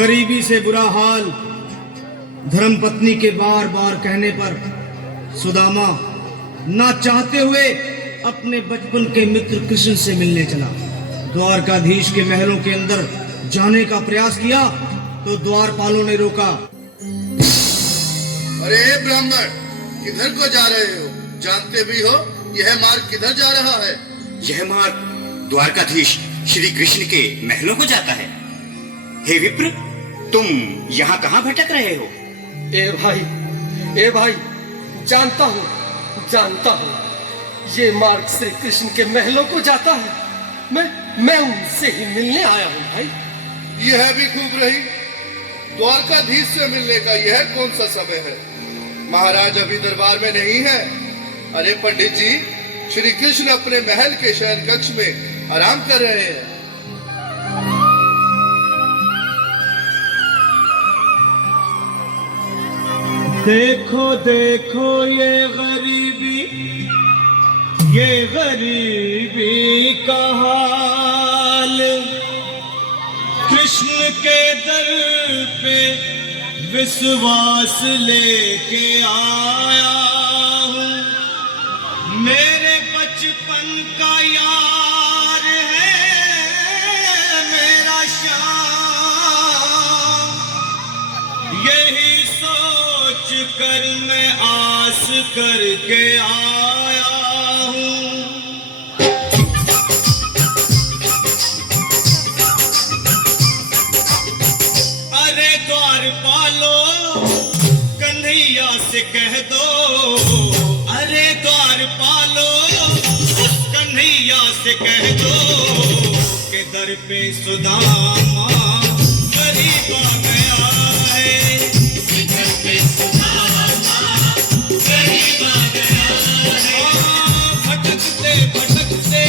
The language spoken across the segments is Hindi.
गरीबी से बुरा हाल धर्मपत्नी के बार बार कहने पर सुदामा ना चाहते हुए अपने बचपन के मित्र कृष्ण से मिलने चला। द्वारकाधीश के महलों के अंदर जाने का प्रयास किया तो द्वारपालों ने रोका। अरे ब्राह्मण, किधर को जा रहे हो? जानते भी हो यह मार्ग किधर जा रहा है? यह मार्ग द्वारकाधीश श्री कृष्ण के महलों को जाता है। हे विप्र, तुम यहाँ कहाँ भटक रहे हो? ए भाई, जानता हूँ ये मार्ग श्री कृष्ण के महलों को जाता है। मैं उनसे ही मिलने आया हूँ भाई। यह भी खूब रही। द्वारकाधीश से मिलने का यह कौन सा समय है? महाराज अभी दरबार में नहीं है। अरे पंडित जी, श्री कृष्ण अपने महल के शयन कक्ष में आराम कर रहे हैं। देखो देखो ये गरीबी का हाल, कृष्ण के दर पे विश्वास लेके आया हूँ। मेरे बचपन का यार है मेरा श्याम, यही सोच कर मैं आस करके आया हूँ। अरे द्वारपालो, कन्हैया से कह दो। अरे द्वारपालो, कन्हैया से कह दो के दर पे सुदामा गरीब आ गया है। दर पे सुदामा गरीब आ गया है। भटकते भटकते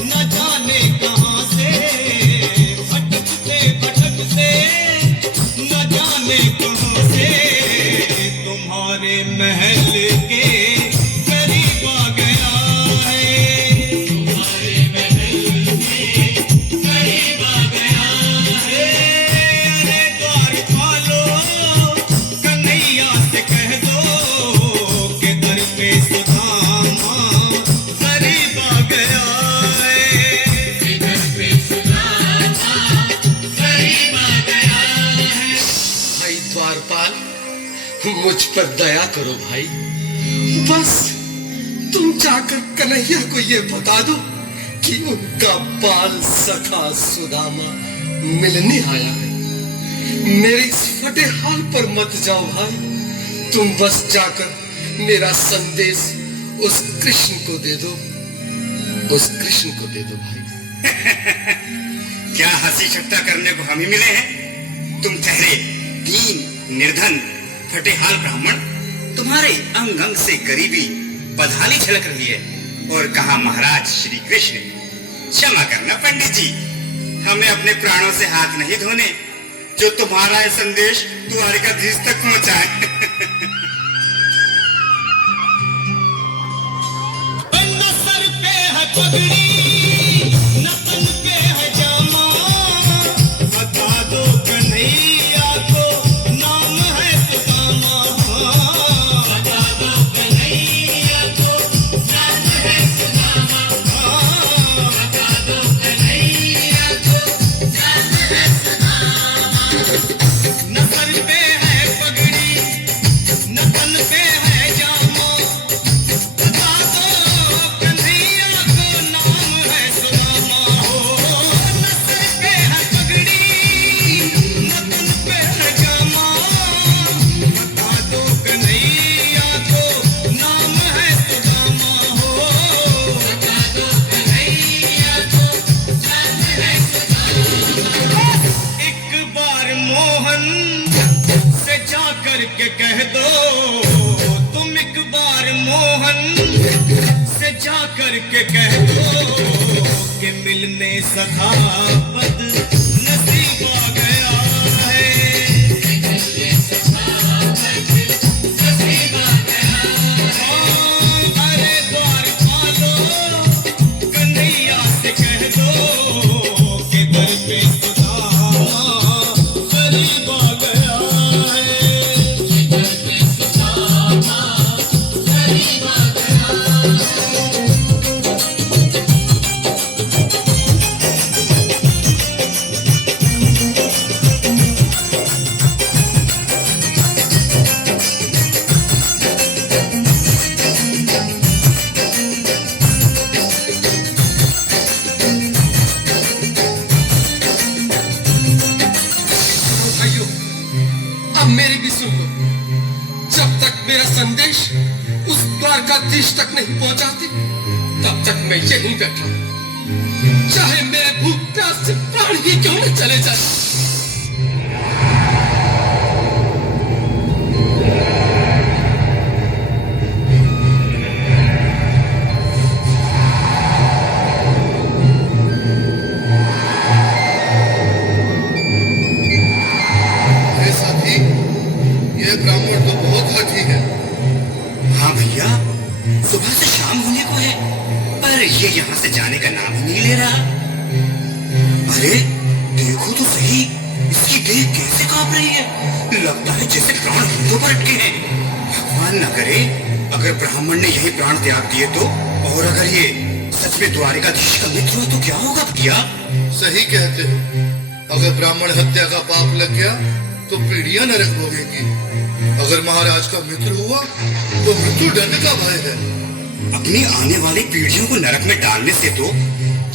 न जाने कहाँ से, भटकते भटकते न जाने कहाँ से तुम्हारे महल के करीब आ गया है। तुम्हारे महल के करीब आ गया है। अरे द्वारपालो, कन्हैया से कह दो के दर पे सुदामा गरीब आ गया है। दर पे सुदामा गरीब आ गया है। भाई द्वारपाल, मुझ पर दया करो भाई। बस तुम जाकर कन्हैया को ये बता दो कि उनका बाल सखा सुदामा मिलने आया है। मेरे इस फटे हाल पर मत जाओ भाई। तुम बस जाकर मेरा संदेश उस कृष्ण को दे दो। उस कृष्ण को दे दो भाई। क्या हंसी ठट्टा करने को हम ही मिले हैं? तुम ठहरे दीन निर्धन फटेहाल ब्राह्मण, तुम्हारे अंग अंग से गरीबी बदहाली झलक रही है। और कहा महाराज श्री कृष्ण। क्षमा करना पंडित जी, हमें अपने प्राणों से हाथ नहीं धोने जो तुम्हारा यह संदेश द्वारकाधीश तक पहुंचाए। न सर पे है पगड़ी, न तन पे है जामा, बता दो कन्हैया को नाम है सुदामा। बता दो कन्हैया को नाम है सुदामा। बता दो कन्हैया को नाम है सुदामा। न सर पे है पगड़ी, न तन पे है जामा, बता दो कन्हैया को नाम है सुदामा। न सर पे है पगड़ी, न तन पे है जामा, बता दो कन्हैया को नाम है सुदामा। बता दो कन्हैया को नाम है सुदामा। एक बार मोहन से जा कर के कह दो, तुम एक बार मोहन से जा कर के कह दो कि मिलने सखा बद नसीब आ गया है। मिलने सखा बद नसीब आ गया है। अरे द्वारपालो, कन्हैया से कह दो कि दर पे सुदामा संदेश उस द्वारकाधीश तक नहीं पहुंचाते, तब तक मैं यहीं बैठा, चाहे मेरे भूख प्यास से प्राण ही क्यों न चले जाए। अरे साथी, ये ब्राह्मण तो बहुत हठी है। हाँ भैया, सुबह से शाम होने को है, पर ये यहाँ से जाने का नाम ही नहीं ले रहा। अरे देखो तो सही, इसकी देह कैसे कांप रही है, लगता है जैसे प्राण होठों पर अटके हैं। भगवान न करे अगर ब्राह्मण ने यही प्राण त्याग दिए तो, और अगर ये सच में द्वारिकाधीश का मित्र हो तो क्या होगा भैया? सही कहते हो, अगर ब्राह्मण हत्या का पाप लग गया तो पीढ़ियां नरक भोगेंगी। अगर महाराज का मित्र हुआ तो मृत्यु दंड का भय है। अपनी आने वाली पीढ़ियों को नरक में डालने से तो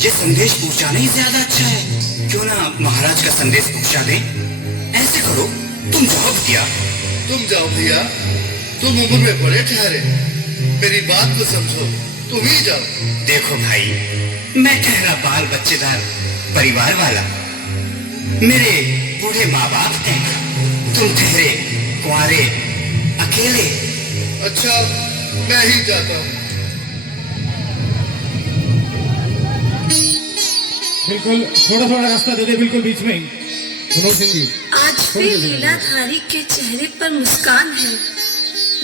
ये संदेश पहुंचाना ही ज्यादा अच्छा है। क्यों ना महाराज का संदेश पहुंचा दें? ऐसे करो, तुम जाओ भैया। तुम जाओ भैया, तुम उम्र में बड़े ठहरे, मेरी बात को समझो, तुम ही जाओ। देखो भाई, मैं ठहरा बाल बच्चेदार परिवार वाला, मेरे बूढ़े माँ बाप हैं, तुम ठहरे कुंवारे अकेले। अच्छा, मैं ही जाता हूँ। बिल्कुल थोड़ा थोड़ा रास्ता दे दे, बिल्कुल बीच में ही। सुनो सिंह जी, आज भी लीलाधारी के चेहरे पर मुस्कान है,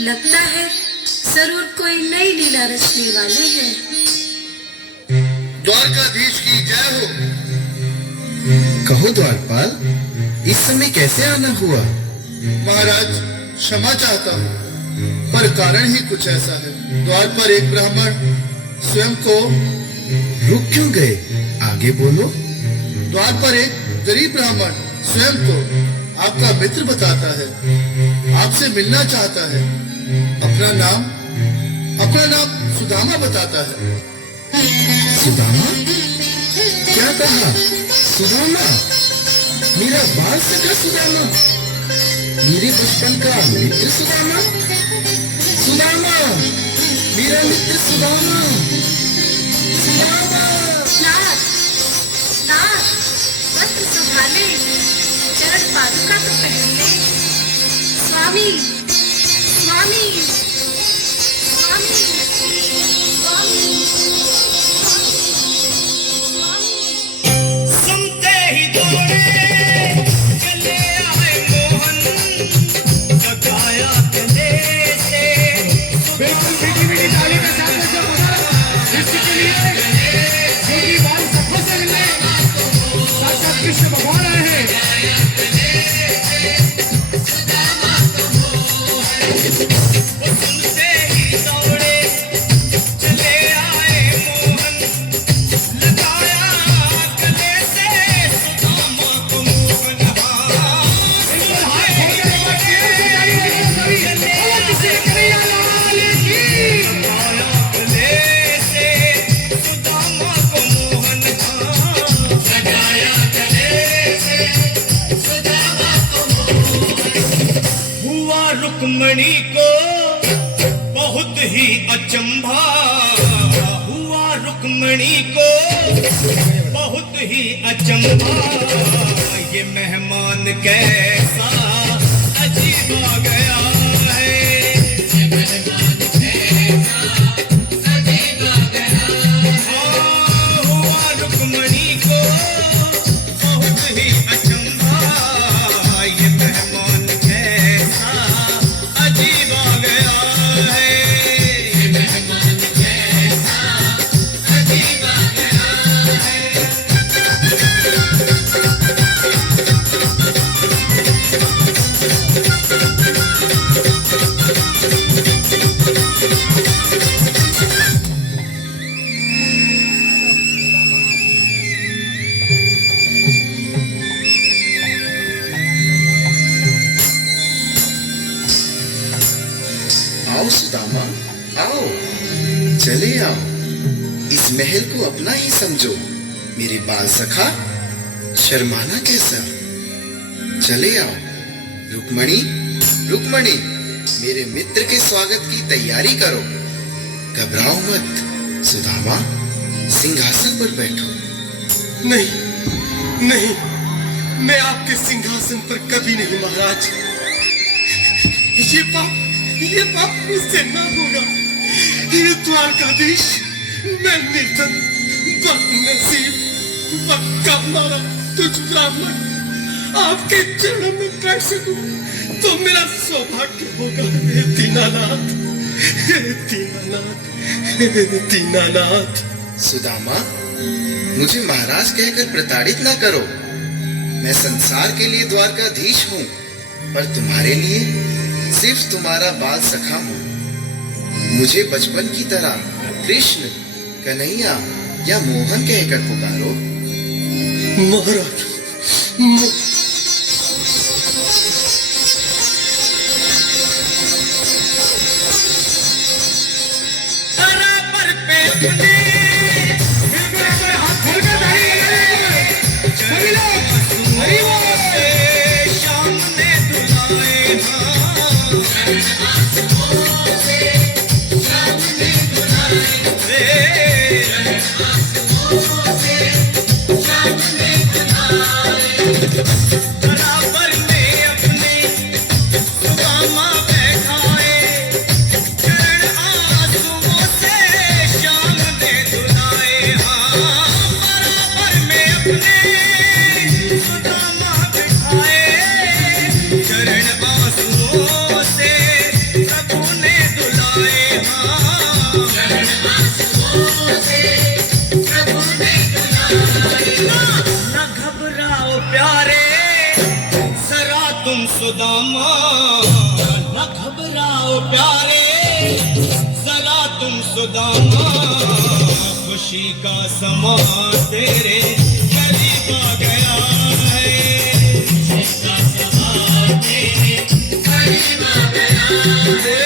लगता है जरूर कोई नई लीला रचने वाले हैं। द्वारकाधीश की जय हो। कहो द्वारपाल, इस समय कैसे आना हुआ? महाराज, क्षमा चाहता हूँ, पर कारण ही कुछ ऐसा है। द्वार पर एक ब्राह्मण स्वयं को रुक क्यों गए? आगे बोलो। द्वार पर एक गरीब ब्राह्मण स्वयं को आपका मित्र बताता है, आपसे मिलना चाहता है। अपना नाम सुदामा बताता है। सुदामा? क्या कहा? सुदामा? मेरा बाल सखा सुदामा? मेरे बचपन का मित्र सुदामा? सुदामा, मेरा मित्र सुदामा। सुदामा। नाथ, नाथ, वस्त्र संभाले, चरण पादुका तो पहन ले। स्वामी, स्वामी, स्वामी, स्वामी, स्वामी। सुनते ही दौड़े चले आए मोहन, जगाया गले से। बिल्कुल मीठी मीठी ताली के साथ में जो बोला, इसके लिए योगी बाल सफल से मिलने साक्षात कृष्ण भगवान आए हैं। सुनते ही दौड़े चले आए मोहन, लगाया गले से सुदामा को मोहन। हुआ रुक्मणी को बहुत ही अचंभा, हुआ रुक्मणी को बहुत ही अचंभा। ये मेहमान कैसा अजीब आ गया है, ये मेहमान कैसा अजीब आ गया है। हुआ रुक्मणी को बहुत ही अचंभा, ये मेहमान कैसा अजीब आ गया है, ये मेहमान कैसा अजीब आ गया है। आओ सुदामा, आओ, चले आओ। इस महल को अपना ही समझो। मेरे बाल सखा, शर्माना कैसा? चले आओ। रुक्मणी, रुक्मणी, मेरे मित्र के स्वागत की तैयारी करो। घबराओ मत सुदामा, सिंहासन पर बैठो। नहीं नहीं, मैं आपके सिंहासन पर कभी नहीं महाराज। ये पाप मुझसे ना होगा। ये द्वारकाधीश, मैं निर्धन, बदनसीब, बदकामारा तुझ ब्राह्मण आपके चरणों में बैठ सकूं तो मेरा सौभाग्य होगा। हे दीनानाथ, हे दीनानाथ, हे दीनानाथ। सुदामा, मुझे महाराज कहकर प्रताड़ित ना करो। मैं संसार के लिए द्वारकाधीश हूँ, पर तुम्हारे लिए सिर्फ तुम्हारा बाल सखा हूँ। मुझे बचपन की तरह कृष्ण, कन्हैया या मोहन कहकर पुकारो। महाराज, बराबर पे अपने हाथ खोल कर सभी लोग हरि बोल सामने दुलाए बराबर में अपने सुदामा बैठाए, चरण आंसुओं से श्याम ने धुलाए। हाँ, बराबर में अपने सुदामा बैठाए, चरण आंसुओं से प्रभु ने धुलाए। हाँ, चरण आंसुओं से प्रभु ने धुलाए। ना घबराओ प्यारे जरा तुम सुदामा, न घबराओ प्यारे जरा तुम सुदामा। खुशी का समा तेरे करीब आ गया है, खुशी का समा तेरे करीब आ गया है।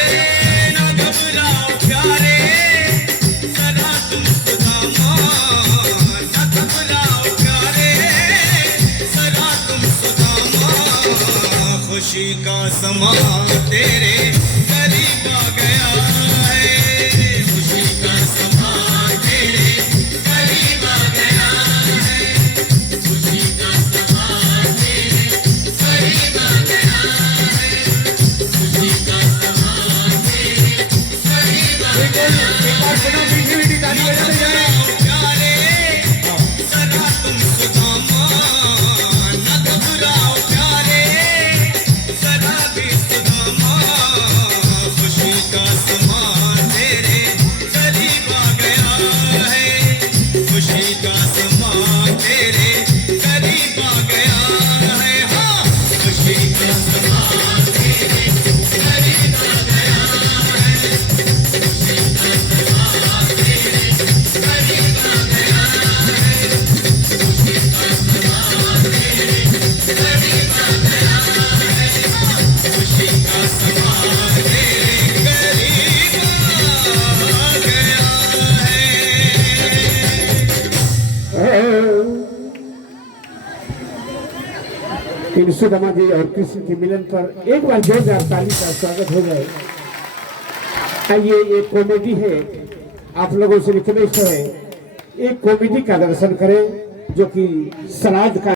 न घबराओ प्यारे जरा तुम सुदामा, न घबराओ प्यारे जरा तुम सुदामा। खुशी का समा तेरे करीब आ गया है, खुशी का समा तेरे करीब आ गया है, खुशी का समा तेरे करीब आ गया है, खुशी का समा तेरे करीब आ गया है। प्यारे जरा तुम सुदामा, न घबराओ प्यारे जरा भी सुदामा। खुशी का समा तेरे करीब आ गया है, खुशी का समा तेरे करीब आ गया है। हाँ, खुशी का समा तेरे करीब आ गया है, खुशी का समा तेरे करीब आ गया है, खुशी का समा तेरे करीब आ गया है, खुशी का समा तेरे करीब आ गया है। इन सुदामा जी और कृष्ण के मिलन पर एक बार जोरदार ताली का स्वागत हो जाए। आइए, एक कॉमेडी है, आप लोगों से रिक्वेस्ट है एक कॉमेडी का दर्शन करें जो कि सलाद का